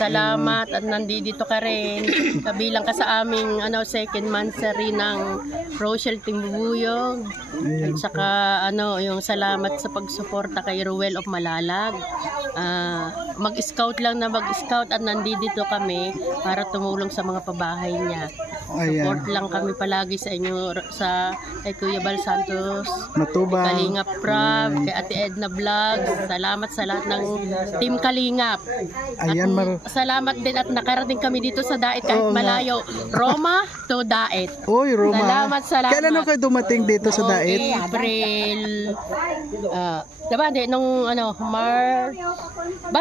Salamat at nandito ka rin. Kabilang ka sa aming second monthsary ng Rochelle Timbubuyog. At saka yung salamat sa pagsuporta kay Ruel of Malalag. Mag-scout lang na mag-scout at nandito kami para tumulong sa mga pabahay niya. Support lang kami palagi sa inyo, sa kay Kuya Bal Santos, Matubang, Kalingap Prab, kay Ate Edna Vlogs. Salamat sa lahat ng Team Kalingap. Ayan, Salamat din at nakarating kami dito sa Daet kahit malayo. Roma to Daet. Oy, Roma. Salamat. Kailan kayo dumating dito sa Daet? April. Diba, nung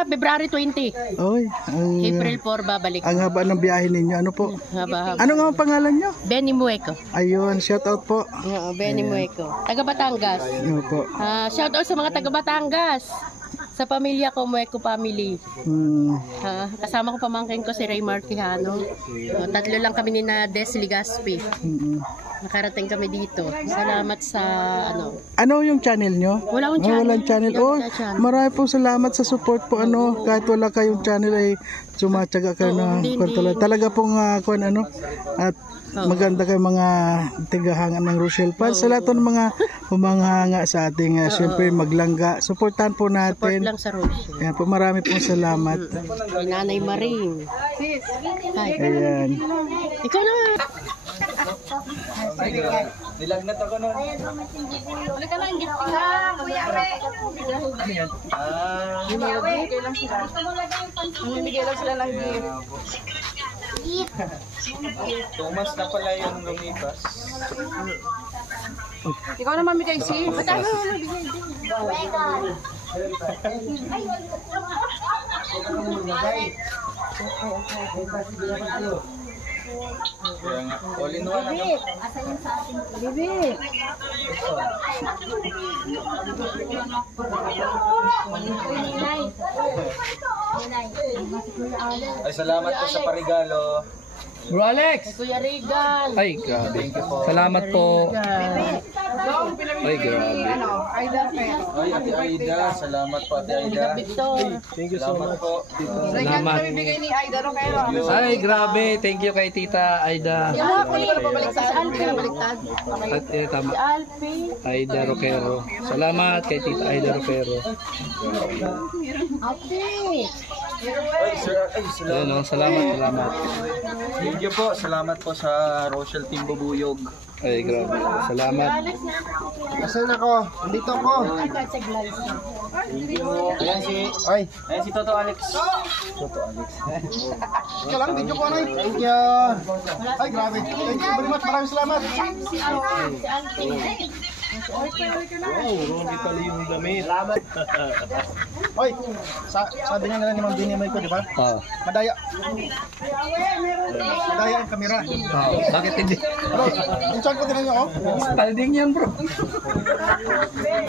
February 20. Oy, April 4 babalik. Ang haba ng biyahe ninyo. Ano po? Haba. Ano nga ang pangalan nyo? Benny Mueco. Ayun, shout out po. Benny Mueco. Taga Batangas. Ano po? Shout out sa mga taga Batangas. Sa pamilya ko, Mueco family. Kasama ko pamangkin ko si Ray Martijano. Tatlo lang kami ni na Des Ligaspi. Nakarating kami dito. Salamat sa Ano yung channel nyo? Wala akong channel. Walang channel. Marami pong salamat sa support po. Kahit wala kayong channel ay sumatsaga kayo na talaga pong at maganda kayo mga tigahangan ng Rochelle fans. Sa lahat ng mga humanghanga sa ating syempre maglangga. Supportan po natin. Support lang sa Rochelle. Ayan po, marami pong salamat. Kay Nanay Maring. Ayan. Ikaw na. Nilagnat ako nun. Uli ka lang, gift ka, Kuya Re. Ano yan? Bigay lang sila. Bigay lang sila ng gift. 2 months na pala yung lumipas. Ikaw naman bigay si. Ba't ano bigay din? Kaya nga, all in one. Asa yun sa ating Bibi? Ay, salamat po sa parigalo. Bro Alex! Kuya Regan. Ay, grabe. Salamat po. Ay, grabe. Ay, Ate Aida. Salamat po, Ate Aida. Thank you so much. Salamat po. Salamat. Ay, grabe. Thank you kay Tita Aida. At tama. Aida Roquero. Salamat kay Tita Aida Roquero. Ay, sir. Ay, salamat. Salamat. Thank you po. Salamat po sa Rochelle Timbubuyog. Ay, grabe. Salamat. Asan ako? Andito ako. Ayan si Toto Alex. Ika lang, video ko na. Thank you. Ay, grabe. Thank you very much. Maraming salamat. Hindi pala yung damit. Oy, sabi niya nila ni Ma'am Dini May ko, di ba? Madaya. Madaya ang kamera. Bakit hindi? Bro, yung chan ko din niyo, Standing yan, bro.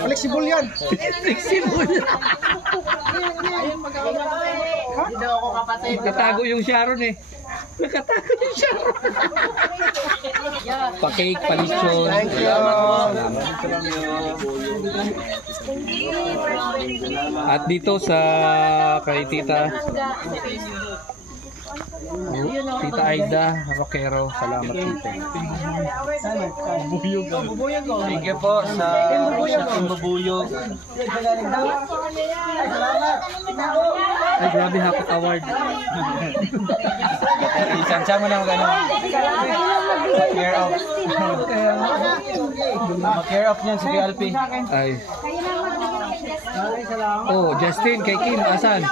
Flexible yan. Flexible. Hindi daw ako kapatid. Nakatago yung Sharon eh. Nakatago yung Sharon. Pa-cake, pa-lechon. Thank you. At dito sa kay Tita Tita Aida Roquero, salamat dito. Thank you po sa Rochelle Timbubuyog. Ay, grabe, Happy Award. Sama na mag care off. Mag-care off niyan si PLP. Ay. Oh, Justin, kay Kim, asan?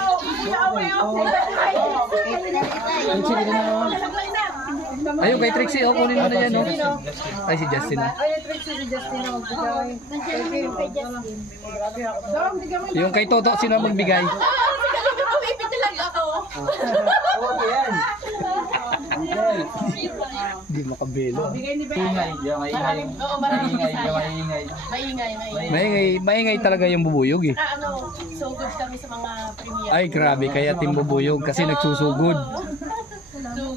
Ayun, kay Trixie, kunin mo na yan, no? Ay, si Justin na. Yung kay Toto, sino ang magbigay? Hindi makabelo. Ingay, yung maingay. Maingay talaga yung bubuyog eh. Sugod kami sa mga premier. Ay, grabe, kaya team bubuyog kasi nagsusugod.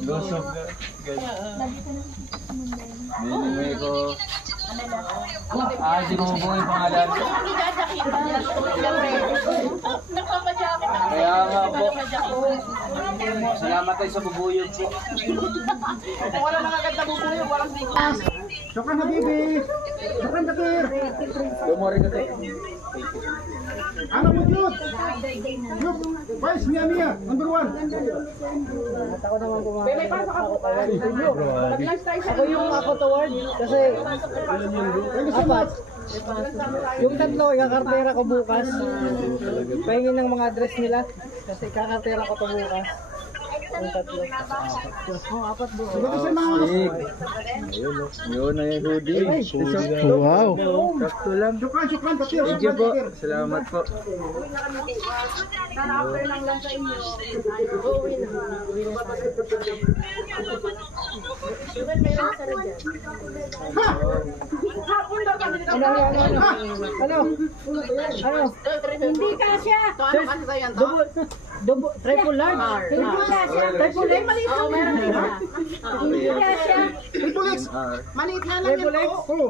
Lusog. May ko. Si Bobo yung pangalan. Nagpapadya kita. Kaya nga po. Salamat tayo sa bubuyog po. Kung wala mga ganda bubuyog, walang bigas. Shukran Habibi. Shukran Dakir. Lumori ka tayo. Ano mo Jud? Jud, Vice Mia, number 1. May pasok ka po ka. Mag-lunch tayo sa Ako yung ako toward kasi apat. Yung tatlo, ikakartera ko bukas. Pahingin ng mga address nila kasi kakartera ko to bukas. Yung tatlo. Apat bukas. Yun na yung hoodie. Wow. Sakto lang. Shukran Dakir. Thank you po. Salamat po. Ano? Hindi kasya. Ano kasi sa'yo yan to? Triple large. Triple kasya. Triple X. Oo, meron din ha. Hindi kasya. Maliit nga lang yan Triple X. to.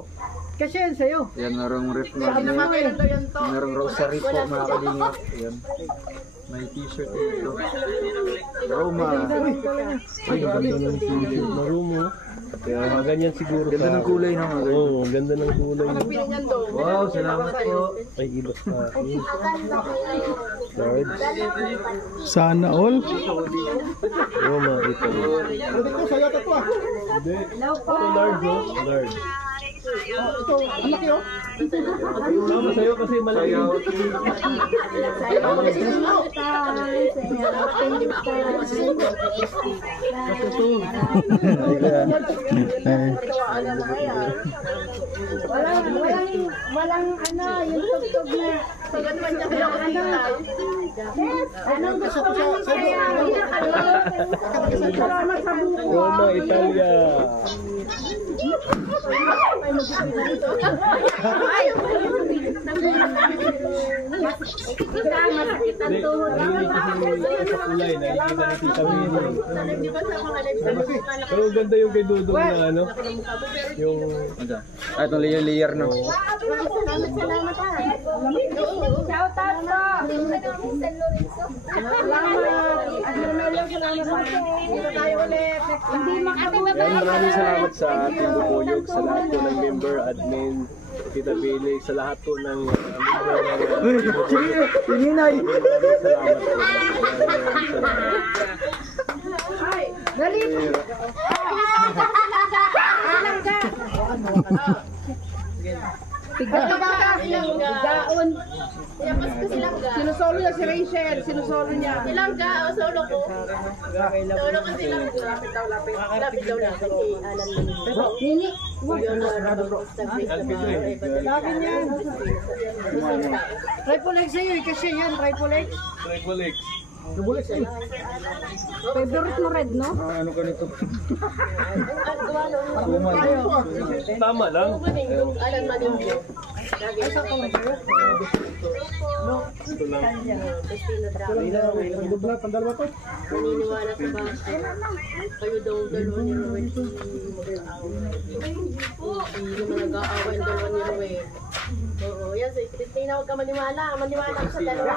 Kasi yan sa'yo. Yan narong rip Sabi namin. naman kailan daw yan to. Merong rosary po mga kalingap. Yan. May t-shirt dito. Roma. Ay, ganda ng t-shirt na Romo. Kaya ganyan siguro Ganda ng kulay na mga ganyan. Oo, ganda ng kulay. Anong piling yan to? Wow, salamat po. Ay, iba sa akin. Large. Sana all. Roma, Italy. Pwede ko sa'yo ito ah. Hindi. Ito large, no? Large. Ito, ang laki oh. Tama sa'yo kasi malaki. Walang ano, yung tugtog na. Anong gusto mo kaya? Salamat sa buko. Roma, Italia. Masakit ang tuhod. Sa kulay, nakikita ni Tita Winnie. Pero ganda yung kay Dudong na ano. Yung... Ay, itong layer na. Salamat ha. Shout out po. Maraming salamat sa ating bubuyog, sa lahat po ng member, admin, Tita Billy, sa lahat po ng member ng Ninay. maraming salamat po. Dali. Gaon. Sinusolo niya si Rachel. Sinusolo niya. Silangga, o solo ko. Solo ko silangga. Lapit daw lapit. Alam mo. Nini. Lagin yan. Triple X sa'yo, kasi yan, Triple X. Triple X. Favorite mo red, no? Ano ka nito? Tama lang. Alam mo din yun. Ito lang. Pandalawa to. Naniniwala sa bahay. Kayo daw dalawa ni Ruel. Hindi naman nag-aaway ang dalawa ni Ruel. Oo, yan. Tina, huwag ka maniwala. Maniwala ka sa dalawa.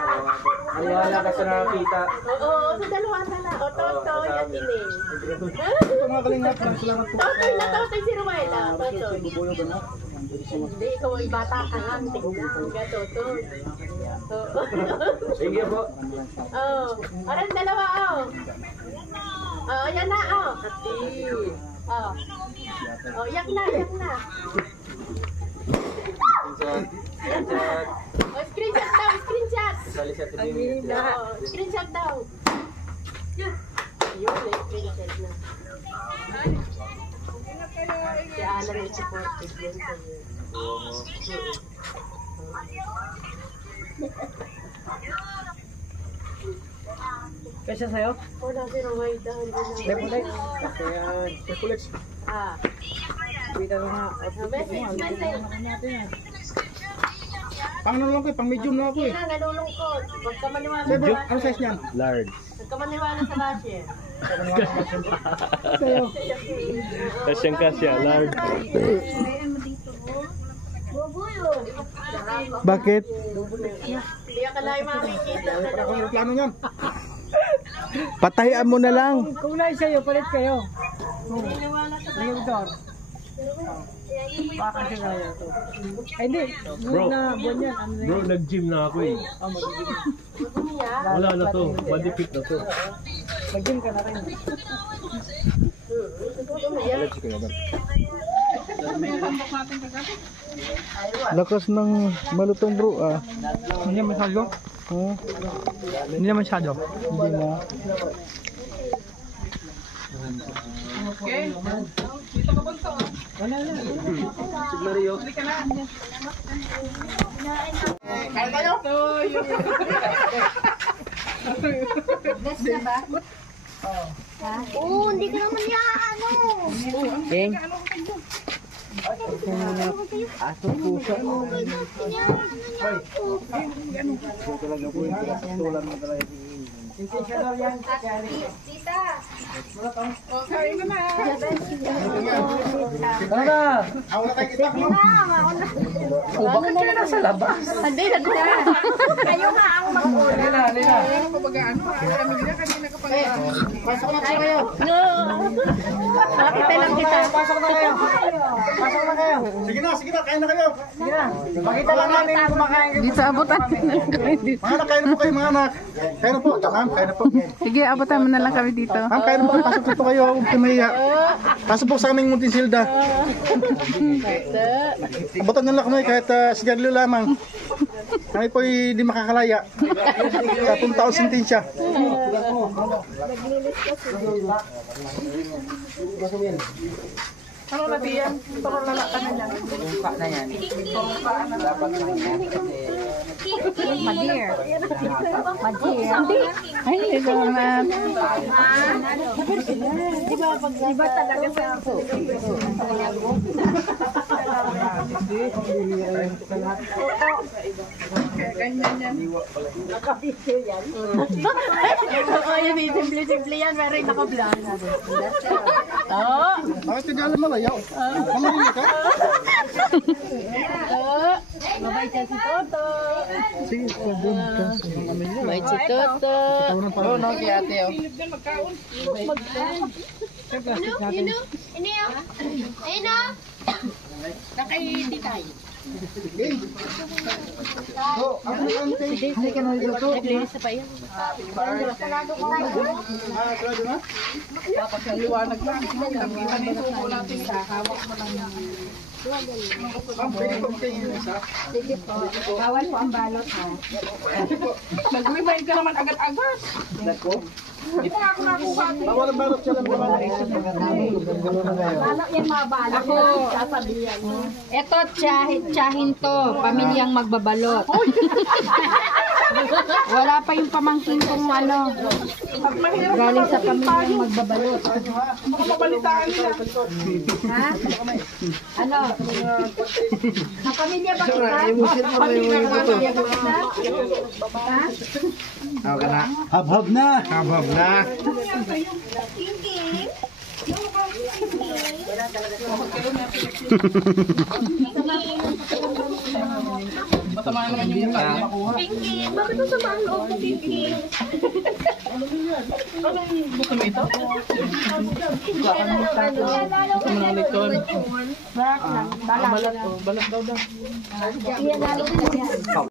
Maniwala ka sa nakakita. Oo, sa dalawa tala. O, Totoy at Tining. Ito mga kalingap. Salamat po. Totoy na Totoy si Ruel. Totoy. Hindi, ikaw ay bata ka nga. Tingnan. Kaya Totoy. Oo. Sige po. Oh, parang dalawa, oh. Oh, yan na, oh. Oh. Oh, yak na, yak na. Oh, screenshot daw, screenshot. Sali sa TV. Oh, screenshot daw. Yun, screenshot na. Si Alan ay supported din sa'yo. Kasi sa'yo? Wala si Roy daw, hindi na. Triple X. Kaya, Triple X. Ah. Kita ko nga. Message. Pang ano lang ko, pang medium lang ako eh. Kaya nalulungkot. Huwag ka maniwala sa Medium, basher. ano size niyan? Large. Huwag ka maniwala sa basher. Sa'yo. Kasyang kasya, large. Bubuyo. Bakit? Hindi ka lang makikita. Plano niyan. Patahian mo na lang. Kung nais sa'yo, palit kayo. Ngayon door. Baka siya kaya to. Ay, hindi. Bro. Na buwan yan. Ano na Bro, nag-gym na ako eh. Wala na to. Madipit na to. Mag-gym ka na rin. Lakas ng malutong bro ah. Hindi naman masyado. Oh, Hindi naman masyado. hindi na. Oo, hindi ka naman ano. Hindi, Kayo nga ang mag-una. pasok na kayo. Nakita lang kita. Pasok na kayo. Sige na, kain na kayo. Pakita lang namin kung kumakain kayo. Dito abutan. Mga anak, kain na po kayo mga anak. Kain na po, ma'am, kain na po. Sige, abutan mo na lang kami dito. Ma'am, kain na po, pasok dito kayo, huwag kayo mahiya. Pasok po sa aming Muntinsilda. Abutan na lang kami kahit sigarilyo lamang. Kami po hindi makakalaya. 10 taon sentensya. Ano na diyan? Turo na lang ka na yan. Madir. Ay, salamat. Di ba talaga sa Ganyan yan. Oo, yun, simple-simple yan. Pero yung naka-vlog. Oo. Bakit hindi alam malayaw? Mamarili ka? Mabait yan si Toto. Sige, doon. Mabait si Toto. Oo, no, kay ate. Naglinis na pa yan. Liwanag lang. Ipanisuko natin sa hawak mo lang yan. bawal po ang balot ha. Nag-remind ka naman agad-agad. Hindi pa ako nakuha. Bawal ang balot siya lang naman. Balot yan mga balot. Ako, sasabihan mo. Eto, tsahin to. Pamilyang magbabalot. Wala pa yung pamangkin kong ano. Galing sa pamilyang magbabalot. Baka mabalitaan nila. Ha? Ano? Ang pamilya ba kita? Pamilya ka na. Ha? Hab-hab na. Hab-hab na. Masama naman yung mukha niya makuha. Pinky, bakit masama ang loob mo, Pinky? Anong gusto mo ito? Balat lang. Balat daw daw. Iyan lalo na yan.